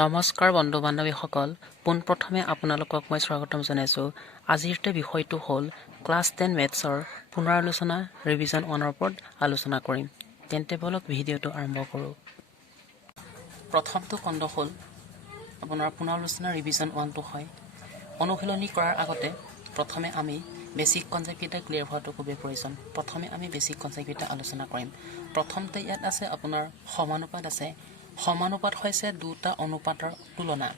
নমস্কাৰ বন্ধু বান্ধৱীসকল পোনপ্ৰথমে আপোনালোকক মই স্বাগতম জনাইছোঁ আজিৰ বিষয়টো হ'ল ক্লাছ 10 মেথছৰ পুনৰালোচনা ৰিভিজন 1ৰ ওপৰত আলোচনা কৰিম তেন্তে বলক ভিডিঅ'টো আৰম্ভ কৰোঁ প্ৰথমটো খণ্ড হ'ল আপোনাৰ পুনৰালোচনা ৰিভিজন 1টো হয় অনুশীলনী কৰাৰ আগতে প্ৰথমে আমি বেসিক কনসেপ্ট কেইটা ক্লিয়াৰ হোৱাটো খুবেই প্ৰয়োজন প্ৰথমে আমি বেসিক কনসেপ্ট কেইটা আলোচনা কৰিম প্ৰথমতে ইয়াত আছে আপোনাৰ সমানুপাত আছে সমানুপাত হৈছে দুটা অনুপাতৰ তুলনা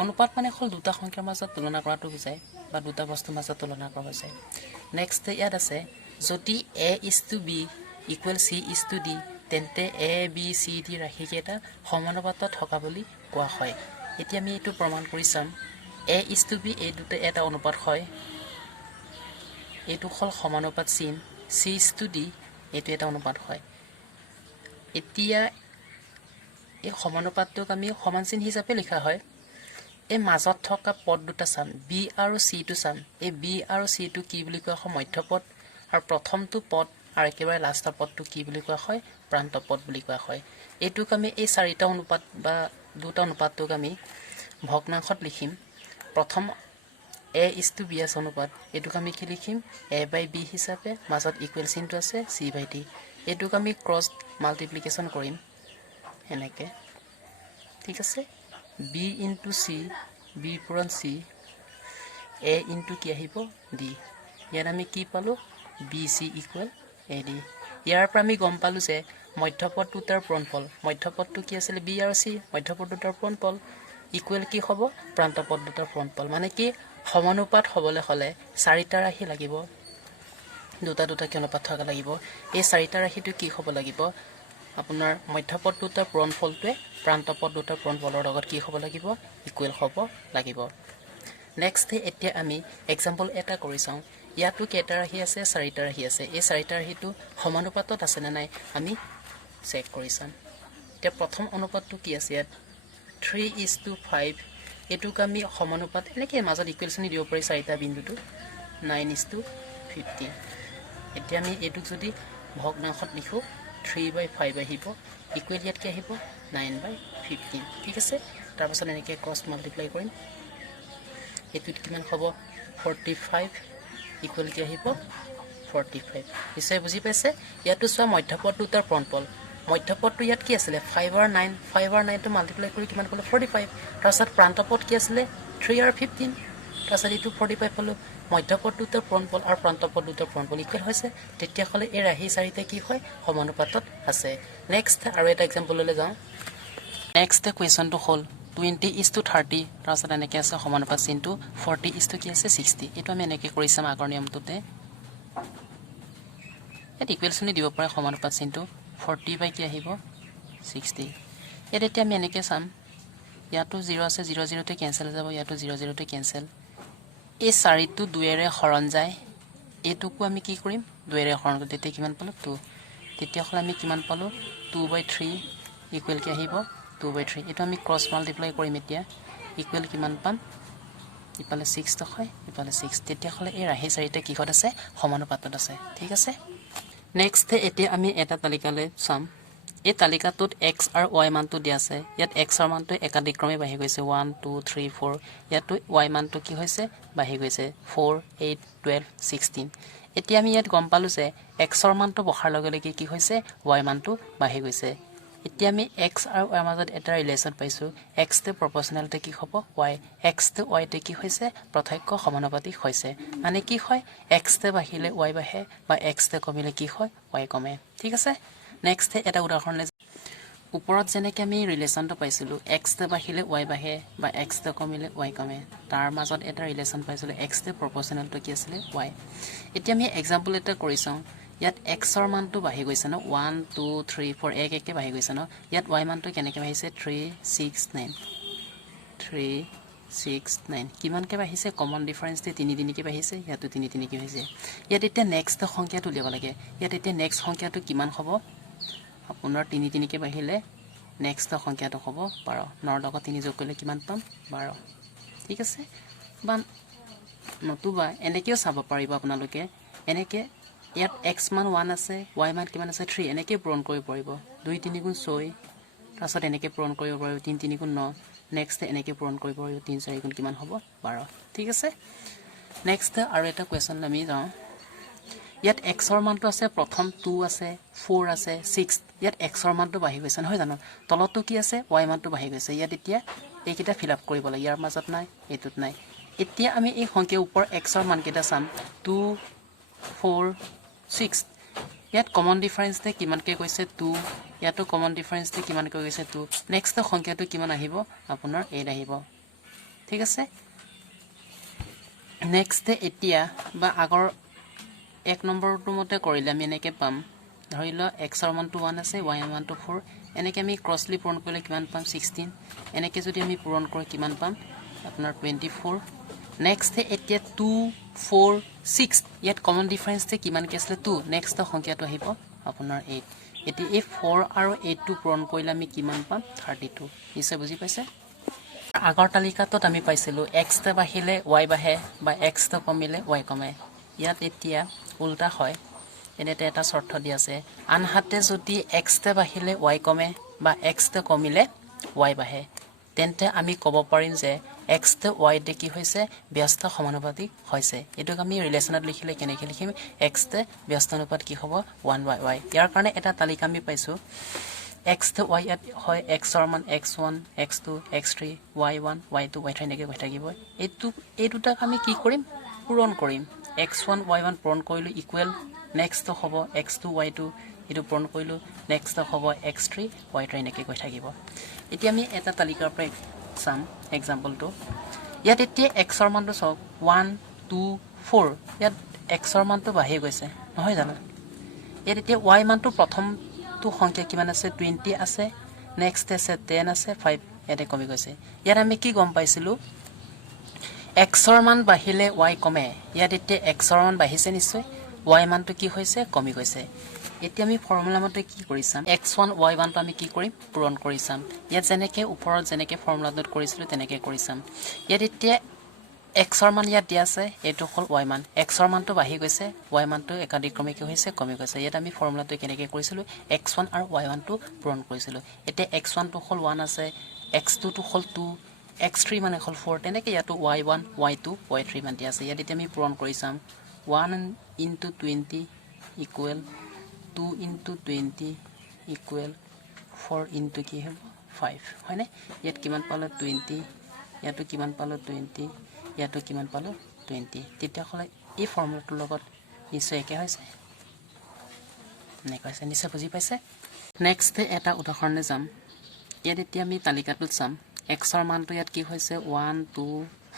অনুপাত মানে হ'ল দুটা সংখ্যাৰ মাজত তুলনা কৰাটো বুজায় বা দুটা বস্তুৰ মাজত তুলনা কৰা হৈছে নেক্সট ইয়াত আছে যদি a:b = c:d তেন্তে a b c d ৰাশিকেইটা সমানুপাতত থকা বুলি কোৱা হয় এতিয়া আমি এইটো প্ৰমাণ কৰি চাম a:b এই দুটা এটা অনুপাত হয় এইটো হ'ল সমানুপাত চিন c:d এইটো এটা অনুপাত হয় এতিয়া এই সমানুপাতটোক আমি সমান চিন হিচাপে লিখা হয় এই মাজত থকা পদ দুটা চাম b আৰু c টো চাম এই b আৰু c টো কি বুলি কোৱা হয় মধ্যপদ আৰু প্ৰথমটো পদ আৰু একেবাৰে লাষ্টৰ পদটো কি বুলি কোৱা হয় প্ৰান্ত পদ বুলি কোৱা হয় এইটোক আমি এই চাৰিটা অনুপাত বা দুটা অনুপাতটোক আমি ভগ্নাংশত লিখিম প্ৰথম a:b অনুপাত এইটোক আমি কি লিখিম a/b হিচাপে মাজত ইকুৱেল চিনটো আছে c/d এইটোক আমি ক্ৰছ মাল্টিপ্লিকেশ্যন কৰিম এনেকে ঠিক আছে b * c b পূৰণ c a * কি আহিব d ইয়াত আমি কি পালো bc = ad ইয়াৰ পৰা আমি গম পালো যে মধ্যপদ দুটাৰ পূৰণফল মধ্যপদটো কি আছিল b আৰু c মধ্যপদ দুটাৰ পূৰণফল ইকুৱেল কি হ'ব প্ৰান্তপদ দুটাৰ পূৰণফল মানে কি সমানুপাত হ'বলৈ হলে চাৰিটা ৰাশি লাগিব দুটা দুটা অনুপাত থকা লাগিব এই চাৰিটা ৰাশিটো কি হ'ব লাগিব আপোনাৰ মধ্যপদ দুটাৰ পূৰণফলটোৱে প্ৰান্তপদ দুটাৰ পূৰণফলৰ লগত কি হ'ব লাগিব ইকুৱেল হ'ব লাগিব নেক্সট এতিয়া আমি এক্সাম্পল এটা কৰি চাওঁ ইয়াতো কেইটা ৰাশি আছে চাৰিটা ৰাশি আছে এই চাৰিটা ৰাশিটো সমানুপাতত আছে নে নাই আমি চেক কৰি চাম এতিয়া প্ৰথম অনুপাতটো কি আছে ইয়াত 3:5 এটোক আমি সমানুপাত এনেকে মাজত ইকুৱেলছন দিব পাৰি চাৰিটা বিন্দুটো 9:15 এতিয়া আমি এটোক যদি ভগ্নাংশত লিখো 3/5 আহিব ইকুৱেল ইয়াত কি আহিব 9/15 ঠিক আছে তাৰ পাছত এনেকে ক্ৰছ মাল্টিপ্লাই কৰিম এটোত কিমান হ'ব 45 ইকুৱেল কি আহিব 45 নিশ্চয় বুজি পাইছে ইয়াতো চোৱা মধ্যপদ দুটাৰ পূৰণফল মধ্যপদটো ইয়াত কি আছিল 5 আৰু 9 টো মাল্টিপ্লাই কৰি কিমান পালো 45 তাৰছত প্ৰান্তপদ কি আছিল 3 আৰু 15 তাৰছত ইটো 45 পালো মধ্যপদ দুটাৰ পূৰণফল আৰু প্ৰান্তপদ দুটাৰ পূৰণফল ইকুৱেল হৈছে তেতিয়া হলে এই ৰাশি চাৰিটা কি হয় সমানুপাতত আছে নেক্সট আৰু এটা এক্সাম্পল লৈ যাওঁ নেক্সট কোৱেশ্চনটো হ'ল 20:30 তাৰছত এনেকে আছে সমানুপাত চিনটো 40 কি আছে 60 এটো আমি এনেকে কৰি চাম আগৰ নিয়মটোতে এত ইকুৱেলছন দিব পাৰে সমানুপাত চিনটো 40 কি আহিব 60 এত এতিয়া আমি এনেকে চাম ইয়াতো 0 আছে 0 তে কেনসেল যাব ইয়াতো 0 তে কেনসেল এই চাৰিটো দুইৰে হৰণ যায় এটুকু আমি কি কৰিম দুইৰে হৰণ কৰি তেতিয়া কিমান পালো 2 তেতিয়া হলে আমি কিমান পালো 2/3 ইকুৱেল কি আহিব 2/3 এটো আমি ক্ৰছ মাল্টিপ্লাই কৰিম এতিয়া ইকুৱেল কিমান পাম ইপালে 6 হয় ইপালে 6 তেতিয়া হলে এই ৰাশি চাৰিটা কিহত আছে সমানুপাতত আছে ঠিক আছে নেক্সট এতিয়া আমি এটা তালিকালৈ চাম এই তালিকাটোত x আৰু y মানটো দিয়া আছে ইয়াত x ৰ মানটো একাধিক্ৰমে বাঢ়ি গৈছে 1 2 3 4 ইয়াতো y মানটো কি হৈছে বাঢ়ি গৈছে 4 8 12 16 এতিয়া আমি ইয়াত গম পালো যে x ৰ মানটো বহাৰ লগে লগে কি হৈছে y মানটো বাঢ়ি গৈছে এতিয়া আমি x আৰু y মাজত এটা ৰিলেচন পাইছো x তে প্ৰপৰ্শনাল তে কি হ'ব y x তে y তে কি হৈছে প্ৰত্যক্ষ সমানুপাতিক হৈছে মানে কি হয় x তে বাঢ়িলে y বাঢ়ে বা x তে কমিলে কি হয় y কমে ঠিক আছে নেক্সট এটা উদাহৰণ ওপৰত যেনেকৈ আমি ৰিলেচনটো পাইছিলো x তে বাঢ়িলে y বাঢ়ে বা x তে কমিলে y কমে তাৰ মাজত এটা ৰিলেচন পাইছিলো x তে প্ৰপৰ্শনালটো কি আছিল y এতিয়া আমি এক্সাম্পল এটা কৰি চাওঁ ইয়াত x ৰ মানটো বাঢ়ি গৈছে ন 1 2 3 4 এক একে বাঢ়ি গৈছে ন ইয়াত y মানটো কেনেকৈ বাঢ়িছে 3 6 9 3 6 9 কিমানকৈ বাঢ়িছে কমন ডিফাৰেন্স দি 3 3 কে বাঢ়িছে ইয়াতো 3 3 কে বাঢ়িছে ইয়াত এতিয়া নেক্সট সংখ্যাটো উলিয়াব লাগে ইয়াত এতিয়া নেক্সট সংখ্যাটো কিমান হ'ব আপোনাৰ 3 3 কে বাঢ়িলে নেক্সট সংখ্যাটো হ'ব 12 9 লগত 3 যোগ কৰিলে কিমান পাম 12 ঠিক আছে বা নতুবা এনেকেও চাব পাৰিব আপোনালোকে এনেকে ইয়াত x মান 1 আছে y মান কিমান আছে 3 এনেকে পূৰণ কৰিব পাৰিব 2 3 গুণ 6 তাৰপিছত এনেকৈ পূৰণ কৰিব পাৰিব 3 3 গুণ 9 নেক্সট এনেকৈ পূৰণ কৰিব পাৰিব 3 4 গুণ কিমান হ'ব 12 ঠিক আছে নেক্সট আৰু এটা কুৱেশ্যন আমি যাওঁ ইয়াত x ৰ মানটো আছে প্ৰথম 2 আছে 4 আছে 6 ইয়াত x ৰ মানটো বাঢ়ি গৈছে নহয় জানো তলতো কি আছে y মানটো বাঢ়ি গৈছে ইয়াত এতিয়া এইকেইটা ফিল আপ কৰিব লাগে ইয়াৰ মাজত নাই এইটোত নাই এতিয়া আমি এই সংখ্যাৰ ওপৰ x ৰ মানকেইটা চাম 2 4 6 ইয়াত কমন ডিফাৰেন্সতে কিমানকৈ গৈছে 2 ইয়াতো কমন ডিফাৰেন্সতে কিমানকৈ গৈছে 2 নেক্সট সংখ্যাটো কিমান আহিব আপোনাৰ 8 আহিব ঠিক আছে নেক্সট এতিয়া বা আগৰ 1 নম্বৰটো মতে কৰিলে আমি এনেকৈ পাম ধৰি লও x ৰ মানটো 1 আছে y ৰ মানটো 4 এনেকৈ আমি ক্ৰছলি পূৰণ কৰিলে কিমান পাম 16 এনেকৈ যদি আমি পূৰণ কৰোঁ কিমান পাম আপোনাৰ 24 নেক্সট এতিয়া 2 4 6 ইয়াত কমন ডিফাৰেন্সতে কিমানকৈ আছিলে 2 নেক্সট সংখ্যাটো আহিব আপোনাৰ 8 এতিয়া এই 4 আৰু 8 টো পূৰণ কৰিলে আমি কিমান পাম 32 নিশ্চয় বুজি পাইছে আগৰ তালিকাটোত আমি পাইছিলোঁ x তে বাঢ়িলে y বাঢ়ে বা x তে কমিলে y কমে ইয়াত এতিয়া উল্টা হয় এনেতে এটা শৰ্ত দি আছে আনহাতে যদি x তে বাঢ়িলে y কমে বা x তে কমিলে y বাঢ়ে তেন্তে আমি ক'ব পাৰিম যে x তে y তে কি হৈছে ব্যস্ত সমানুপাতিক হৈছে এটোক আমি ৰিলেচনত লিখিলে কেনেকৈ লিখিম x তে ব্যস্ত অনুপাত কি হ'ব 1/y ইয়াৰ কাৰণে এটা তালিকা আমি পাইছো x to y at হয় x ৰ মান x1 x2 x3 y1 y2 y3 এনেকৈ গৈ থাকিব এই দুটাক আমি কি কৰিম পূৰণ কৰিম x1 y1 পূৰণ কৰিলো ইকুৱেল নেক্সট হ'ব x2 y2 এটো পূৰণ কৰিলো নেক্সট হ'ব x3 y3 এনেকৈ গৈ থাকিব এতিয়া আমি এটা তালিকাৰ পৰা চাম এক্সাম্পলটো ইয়াত এতিয়া x ৰ মানটো চাওক 1 2 4 ইয়াত x ৰ মানটো বাঢ়ি গৈছে নহয় জানো ইয়াত এতিয়া y মানটো প্ৰথম তো সংখ্যা কিমান আছে 20 আছে নেক্সট আছে 10 আছে 5 ইয়াতে কমি গৈছে ইয়াত আমি কি গম পাইছিলো x ৰ মান বাঢ়িলে y কমে ইয়াত এতিয়া x ৰ মান বাঢ়িছে নিশ্চয় y মানটো কি হৈছে কমি গৈছে এতিয়া আমি ফৰ্মুলা মতে কি কৰিছাম x1 y1 টো আমি কি কৰিম পূৰণ কৰিছাম ইয়াত যেনেকৈ ওপৰত যেনেকৈ ফৰ্মুলাটোত কৰিছিলো তেনেকৈ কৰিছাম ইয়াত এতিয়া x ৰ মান ইয়াত দিয়া আছে এটো হল y মান x ৰ মানটো বাঢ়ি গৈছে y মানটো একাধিক্ৰমে কি হৈছে কমি গৈছে ইয়াত আমি ফৰ্মুলাটো কেনেকৈ কৰিছিলো x1 আৰু y1 টো পূৰণ কৰিছিলো এতিয়া x1 টো হল 1 আছে x2 টো হল 2 x3 মানে হল 4 তেনেকৈ ইয়াতো y1 y2 y3 মান দিয়া আছে ইয়াত আমি পূৰণ কৰিছাম 1 into 20 equal 2 into 20 equal 4 into কি হ'ব 5 হয়নে ইয়াত কিমান পালো 20 ইয়াতো কিমান পালো 20 ইয়াতো কিমান পালো 20 তেতিয়া হলে এই ফৰ্মুলাটোৰ লগত নিশ্চয় একে হৈছে নেক্সট নিশ্চয় বুজি পাইছে নেক্সট এটা উদাহৰণে যাম ইয়াত এতিয়া আমি তালিকাটোত চাম x ৰ মানটো ইয়াত কি হৈছে 1 2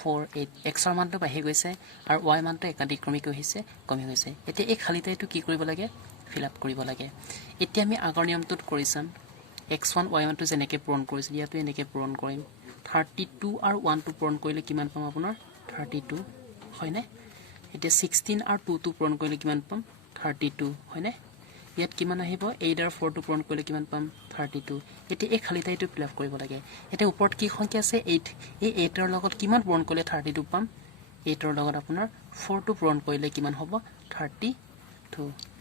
4 8 x ৰ মানটো বাঢ়ি গৈছে আৰু y মানটো একাধিক্ৰমিক হৈছে কমি গৈছে এতিয়া এই খালি ঠাইটো কি কৰিব লাগে ফিল আপ কৰিব লাগে এতিয়া আমি আগৰ নিয়মটোত কৰিছাম x1 y1 টো যেনেকৈ পূৰণ কৰিছিল ইয়াতো এনেকৈ পূৰণ কৰিম 32 আৰু 1 টো পূৰণ কৰিলে কিমান পাম আপোনাৰ 32 হয়নে এতিয়া 16 আৰু 2 টো পূৰণ কৰিলে কিমান পাম 32 হয়নে ইয়াত কিমান আহিব 8 আৰু 4 টো পূৰণ কৰিলে কিমান পাম 32 এতিয়া এই খালি ঠাইটো ফিল আপ কৰিব লাগে এতিয়া ওপৰত কি সংখ্যা আছে 8 এই 8 ৰ লগত কিমান পূৰণ কৰিলে 32 পাম 8 ৰ লগত আপোনাৰ 4 টো পূৰণ কৰিলে কিমান হ'ব 32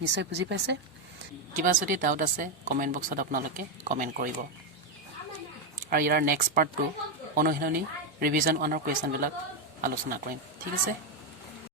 নিশ্চয় বুজি পাইছে কিবা যদি ডাউট আছে কমেন্ট বক্সত আপোনালোকে কমেন্ট কৰিব আৰু ইয়াৰ নেক্সট পাৰ্টটো অনুশীলনী ৰিভিজন 1 ৰ কুৱেশ্যনবিলাক আলোচনা কৰিম ঠিক আছে